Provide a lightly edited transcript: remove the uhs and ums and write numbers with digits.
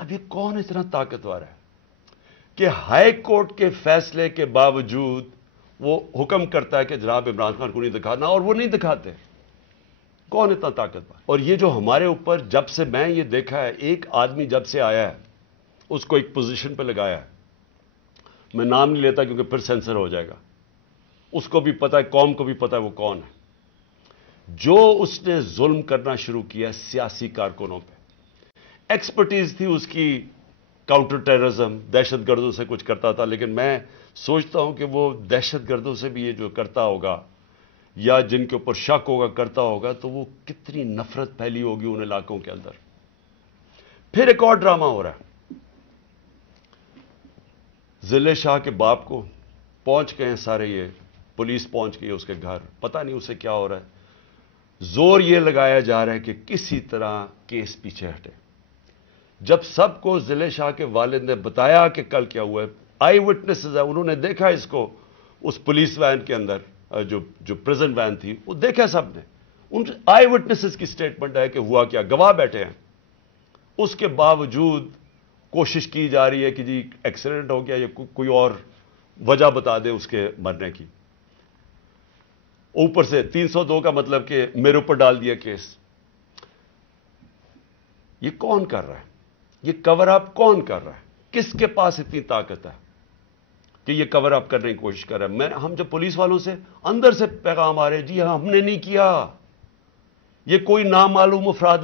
اب یہ کون اتنا طاقتور ہے کہ ہائی کورٹ کے فیصلے کے باوجود وہ حکم کرتا ہے کہ جناب عمران خان کو نہیں دکھانا، اور وہ نہیں دکھاتے؟ کون اتنا طاقتور؟ اور یہ جو ہمارے اوپر، جب سے میں یہ دیکھا ہے، ایک آدمی جب سے آیا ہے اس کو ایک پوزیشن پہ لگایا ہے، میں نام نہیں لیتا کیونکہ پھر سینسر ہو جائے گا، اس کو بھی پتا ہے، قوم کو بھی پتا ہے وہ کون ہے، جو اس نے ظلم کرنا شروع کیا سیاسی کارکنوں پہ۔ ایکسپرٹیز تھی اس کی کاؤنٹر ٹیررزم، دہشت گردوں سے کچھ کرتا تھا، لیکن میں سوچتا ہوں کہ وہ دہشت گردوں سے بھی یہ جو کرتا ہوگا یا جن کے اوپر شک ہوگا کرتا ہوگا، تو وہ کتنی نفرت پھیلی ہوگی ان علاقوں کے اندر۔ پھر ایک اور ڈرامہ ہو رہا ہے، ضلع شاہ کے باپ کو پہنچ گئے ہیں سارے، یہ پولیس پہنچ گئی اس کے گھر، پتہ نہیں اسے کیا ہو رہا ہے، زور یہ لگایا جا رہا ہے کہ کسی طرح کیس پیچھے ہٹے۔ جب سب کو ضلع شاہ کے والد نے بتایا کہ کل کیا ہوا ہے، آئی وٹنسز ہے، انہوں نے دیکھا اس کو اس پولیس وین کے اندر، جو پریزن وین تھی، وہ دیکھا سب نے، ان آئی وٹنسز کی سٹیٹمنٹ ہے کہ ہوا کیا، گواہ بیٹھے ہیں۔ اس کے باوجود کوشش کی جا رہی ہے کہ جی ایکسیڈنٹ ہو گیا یا کوئی اور وجہ بتا دے اس کے مرنے کی۔ اوپر سے 302 کا مطلب کہ میرے اوپر ڈال دیا کیس۔ یہ کون کر رہا ہے؟ یہ کور اپ کون کر رہا ہے؟ کس کے پاس اتنی طاقت ہے کہ یہ کور اپ کرنے کی کوشش کر رہا ہے؟ ہم جب پولیس والوں سے اندر سے پیغام آ رہے، جی ہم نے نہیں کیا، یہ کوئی نامعلوم افراد